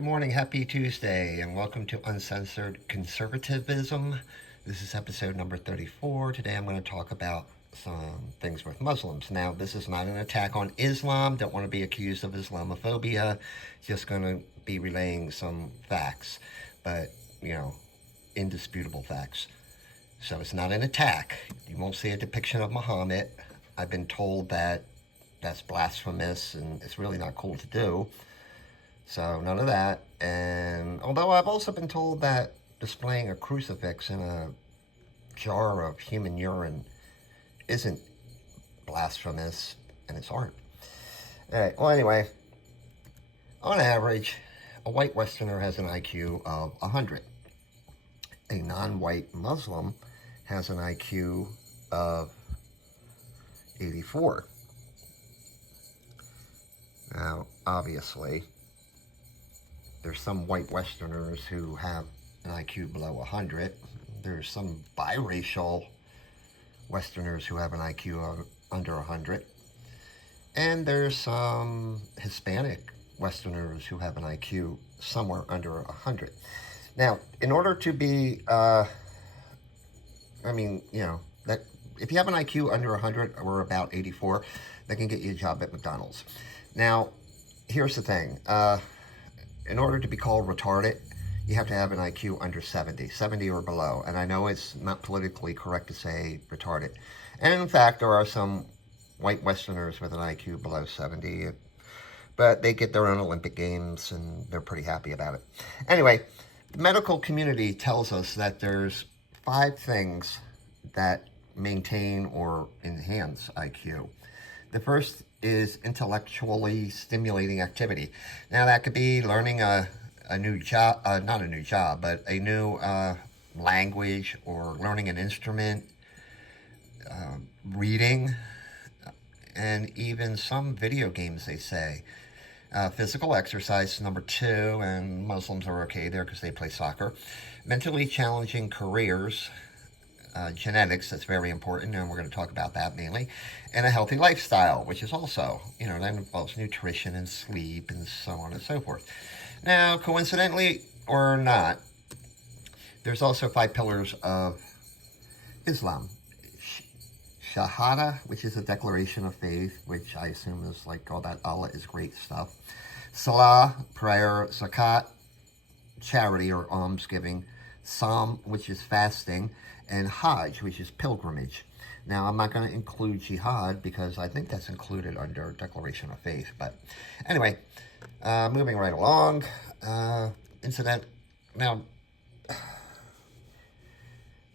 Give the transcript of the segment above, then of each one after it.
Good morning, happy Tuesday, and welcome to Uncensored Conservatism. This is episode number 34. Today I'm going to talk about some things with Muslims. Now, this is not an attack on Islam. Don't want to be accused of Islamophobia. Just going to be relaying some facts, but, indisputable facts. So it's not an attack. You won't see a depiction of Muhammad. I've been told that that's blasphemous and it's really not cool to do. So none of that. And although I've also been told that displaying a crucifix in a jar of human urine isn't blasphemous, and it's art. All right, well, anyway, on average, a white Westerner has an IQ of 100. A non-white Muslim has an IQ of 84. Now, obviously, there's some white Westerners who have an IQ below 100. There's some biracial Westerners who have an IQ of under 100. And there's some Hispanic Westerners who have an IQ somewhere under 100. Now, in order to be, that if you have an IQ under 100 or about 84, they can get you a job at McDonald's. Now, here's the thing. In order to be called retarded, you have to have an IQ under 70 or below. And I know it's not politically correct to say retarded. And in fact, there are some white Westerners with an IQ below 70, but they get their own Olympic Games and they're pretty happy about it. Anyway, the medical community tells us that there's 5 things that maintain or enhance IQ. The first is intellectually stimulating activity. Now, that could be learning a new job, not a new job, but a new language, or learning an instrument, reading, and even some video games, they say. Physical exercise, number 2, and Muslims are okay there because they play soccer. Mentally challenging careers, genetics, that's very important, and we're going to talk about that mainly, and a healthy lifestyle, which is also, that involves nutrition and sleep and so on and so forth. Now, coincidentally or not, there's also 5 pillars of Islam. Shahada, which is a declaration of faith, which I assume is like all that Allah is great stuff. Salah, prayer. Zakat, charity or almsgiving. Psalm, which is fasting. And Hajj, which is pilgrimage. Now, I'm not going to include jihad because I think that's included under Declaration of Faith. But anyway, moving right along. Now,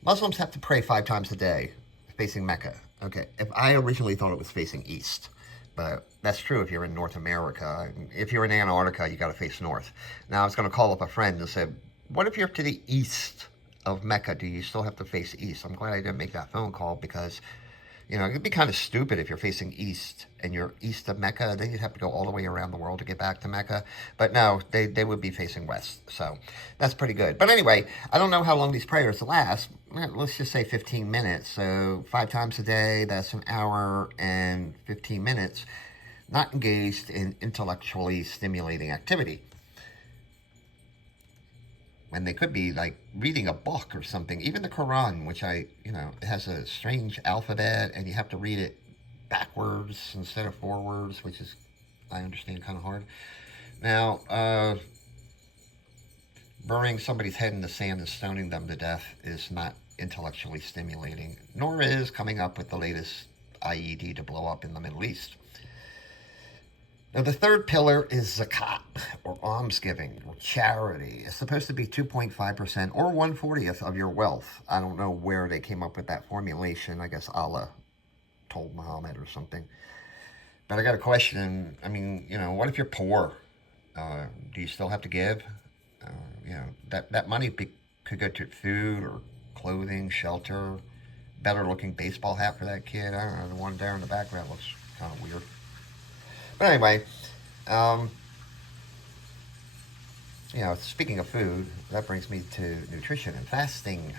Muslims have to pray 5 times a day facing Mecca. Okay, if I originally thought it was facing east, but that's true if you're in North America. If you're in Antarctica, you got to face north. Now, I was going to call up a friend and say, what if you're to the east of Mecca? Do you still have to face east? I'm glad I didn't make that phone call because, it'd be kind of stupid if you're facing east and you're east of Mecca. Then you'd have to go all the way around the world to get back to Mecca. But no, they would be facing west. So that's pretty good. But anyway, I don't know how long these prayers last. Let's just say 15 minutes. So 5 times a day, that's an hour and 15 minutes, not engaged in intellectually stimulating activity. And they could be like reading a book or something. Even the Quran, which it has a strange alphabet and you have to read it backwards instead of forwards, which is, I understand, kind of hard. Now, burying somebody's head in the sand and stoning them to death is not intellectually stimulating, nor is coming up with the latest IED to blow up in the Middle East. Now, the third pillar is zakat, or almsgiving, or charity. It's supposed to be 2.5% or 1/40th of your wealth. I don't know where they came up with that formulation. I guess Allah told Muhammad or something. But I got a question. What if you're poor? Do you still have to give? That money could go to food or clothing, shelter, better looking baseball hat for that kid. I don't know, the one there in the background looks kind of weird. But anyway, speaking of food, that brings me to nutrition and fasting.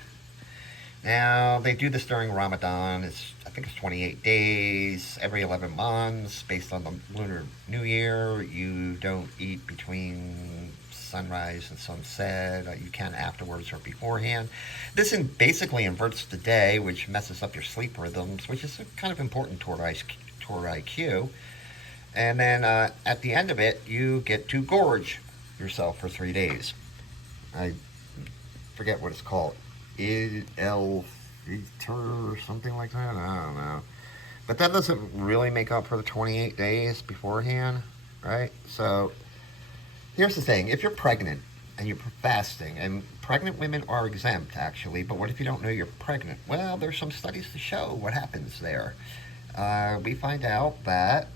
Now, they do this during Ramadan. I think it's 28 days, every 11 months, based on the Lunar New Year. You don't eat between sunrise and sunset. You can afterwards or beforehand. This basically inverts the day, which messes up your sleep rhythms, which is kind of important toward IQ. And then at the end of it, you get to gorge yourself for 3 days. I forget what it's called. El Fiter or something like that. I don't know. But that doesn't really make up for the 28 days beforehand, right? So here's the thing. If you're pregnant and you're fasting, and pregnant women are exempt, actually, but what if you don't know you're pregnant? Well, there's some studies to show what happens there. We find out that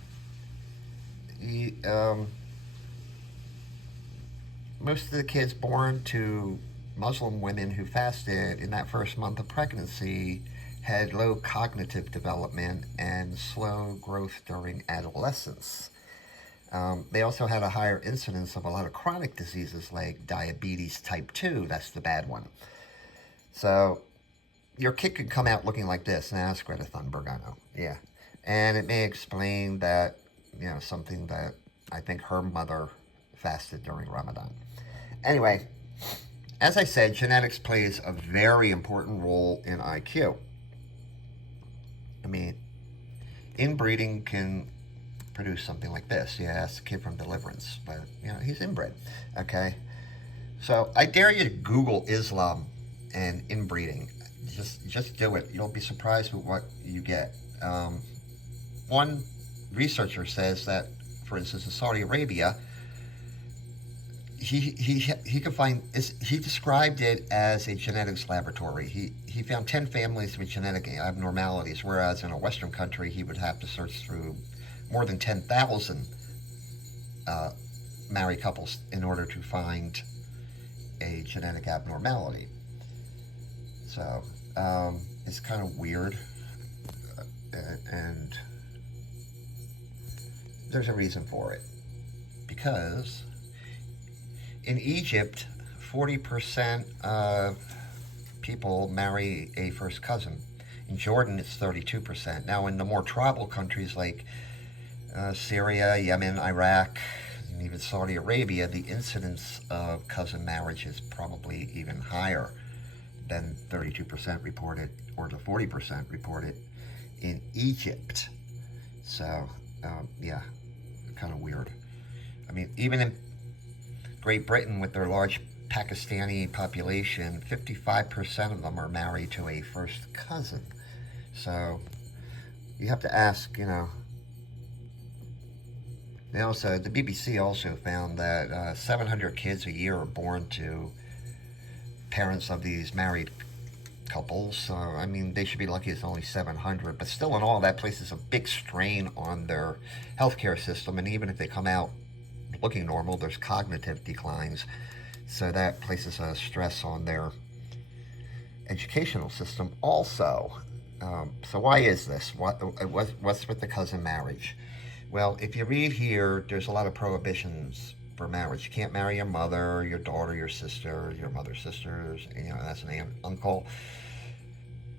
most of the kids born to Muslim women who fasted in that first month of pregnancy had low cognitive development and slow growth during adolescence. They also had a higher incidence of a lot of chronic diseases like diabetes type 2. That's the bad one. So your kid could come out looking like this. Now, that's Greta Thunberg, I know. Yeah. And it may explain that, something that I think her mother fasted during Ramadan. Anyway, as I said, genetics plays a very important role in IQ. I mean, inbreeding can produce something like this. Yeah, that's the kid from Deliverance, but, he's inbred, okay? So I dare you to Google Islam and inbreeding. Just do it. You'll be surprised with what you get. One researcher says that, for instance, in Saudi Arabia, he could find, he described it as a genetics laboratory. He found 10 families with genetic abnormalities, whereas in a Western country he would have to search through more than 10,000 married couples in order to find a genetic abnormality. So it's kind of weird, and there's a reason for it. Because in Egypt, 40% of people marry a first cousin. In Jordan, it's 32%. Now, in the more tribal countries like Syria, Yemen, Iraq, and even Saudi Arabia, the incidence of cousin marriage is probably even higher than 32% reported, or the 40% reported in Egypt. So, yeah, kind of weird. I mean, even in Great Britain, with their large Pakistani population, 55% of them are married to a first cousin. So you have to ask, They also, the BBC also found that 700 kids a year are born to parents of these married couples. So, I mean, they should be lucky it's only 700. But still, in all, that places a big strain on their healthcare system. And even if they come out looking normal, there's cognitive declines. So that places a stress on their educational system also. So why is this? What's with the cousin marriage? Well, if you read here, there's a lot of prohibitions for marriage. You can't marry your mother, your daughter, your sister, your mother's sisters, that's an aunt, uncle.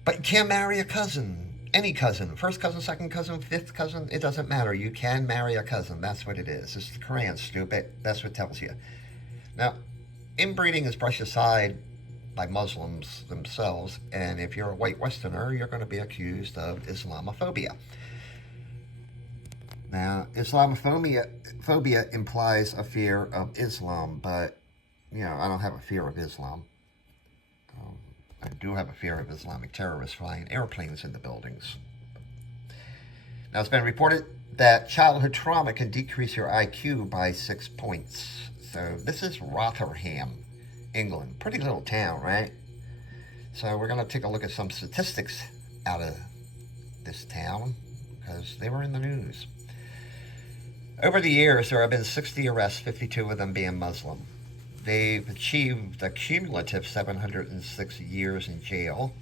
But you can't marry a cousin. Any cousin. First cousin, second cousin, fifth cousin, it doesn't matter. You can marry a cousin. That's what it is. It's the Quran, stupid. That's what it tells you. Now, inbreeding is brushed aside by Muslims themselves, and if you're a white Westerner, you're going to be accused of Islamophobia. Now, Islamophobia implies a fear of Islam, but, I don't have a fear of Islam. I do have a fear of Islamic terrorists flying airplanes into buildings. Now, it's been reported that childhood trauma can decrease your IQ by 6 points. So this is Rotherham, England. Pretty little town, right? So we're going to take a look at some statistics out of this town because they were in the news. Over the years, there have been 60 arrests, 52 of them being Muslim. They've achieved a cumulative 706 years in jail,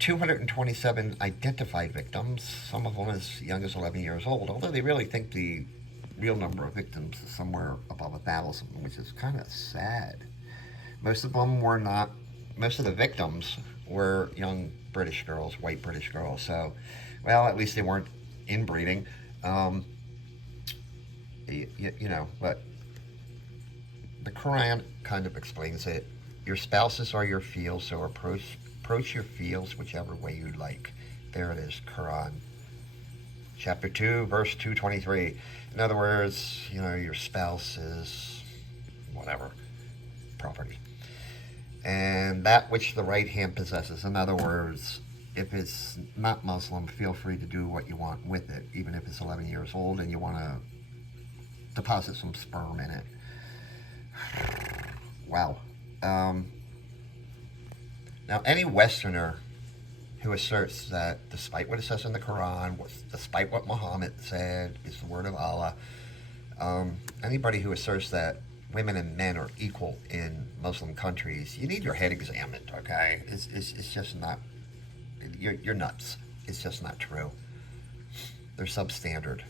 227 identified victims, some of them as young as 11 years old, although they really think the real number of victims is somewhere above 1,000, which is kind of sad. Most of the victims were young British girls, white British girls, so, well, at least they weren't inbreeding. But the Quran kind of explains it. Your spouses are your fields, so approach your fields whichever way you like. There it is, Quran. Chapter 2, verse 223. In other words, your spouse is whatever, property. And that which the right hand possesses. In other words, if it's not Muslim, feel free to do what you want with it, even if it's 11 years old and you want to deposit some sperm in it. Wow. Now, any Westerner who asserts that despite what it says in the Quran, despite what Muhammad said is the word of Allah, anybody who asserts that women and men are equal in Muslim countries, you need your head examined, okay? It's just not, you're nuts. It's just not true. They're substandard.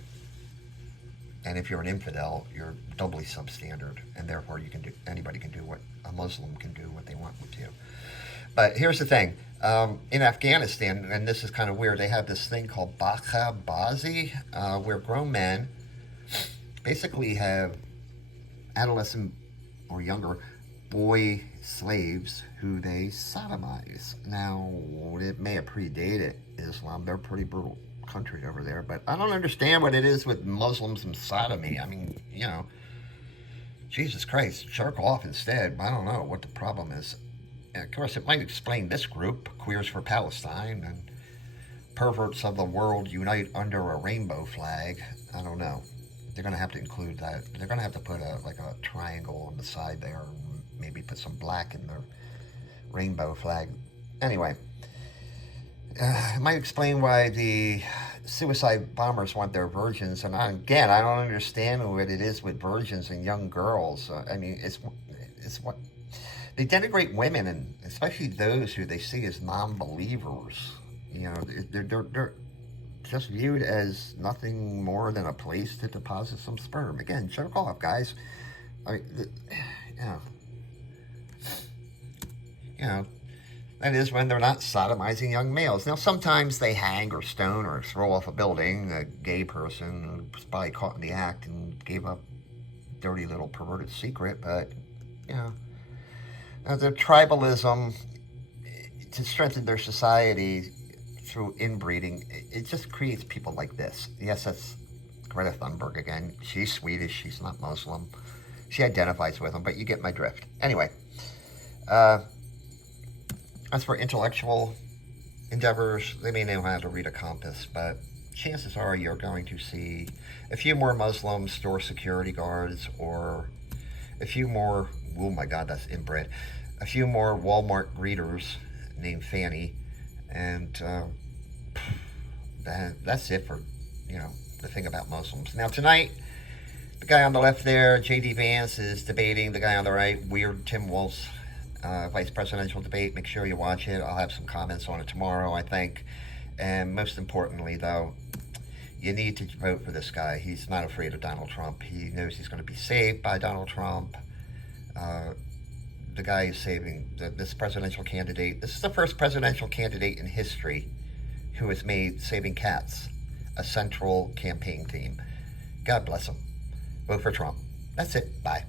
And if you're an infidel, you're doubly substandard, and therefore anybody can do what a Muslim can do what they want to. But here's the thing. In Afghanistan, and this is kind of weird, they have this thing called Bazi, where grown men basically have adolescent or younger boy slaves who they sodomize. Now, it may have predated Islam. They're a pretty brutal country over there, but I don't understand what it is with Muslims and sodomy. I mean, Jesus Christ, jerk off instead. I don't know what the problem is. And of course, it might explain this group, Queers for Palestine, and perverts of the world unite under a rainbow flag. I don't know. They're going to have to include that. They're going to have to put a triangle on the side there, and maybe put some black in the rainbow flag. Anyway, it might explain why the suicide bombers want their virgins. And again, I don't understand what it is with virgins and young girls. I mean, it's what they denigrate women, and especially those who they see as non-believers. They're just viewed as nothing more than a place to deposit some sperm. Again, jerk off, guys. I mean, that is when they're not sodomizing young males. Now, sometimes they hang or stone or throw off a building a gay person who was probably caught in the act and gave up a dirty little perverted secret. But, the tribalism, to strengthen their society through inbreeding, it just creates people like this. Yes, that's Greta Thunberg again. She's Swedish. She's not Muslim. She identifies with them, but you get my drift. Anyway, as for intellectual endeavors, they may know how to read a compass, but chances are you're going to see a few more Muslim store security guards, or a few more, oh my God, that's inbred, a few more Walmart greeters named Fanny, and that's it for, the thing about Muslims. Now, tonight, the guy on the left there, J.D. Vance, is debating the guy on the right, Weird Tim Wolf's vice presidential debate. Make sure you watch it. I'll have some comments on it tomorrow, I think. And most importantly, though, you need to vote for this guy. He's not afraid of Donald Trump. He knows he's going to be saved by Donald Trump. The guy is saving this presidential candidate. This is the first presidential candidate in history who has made saving cats a central campaign theme. God bless him. Vote for Trump. That's it. Bye.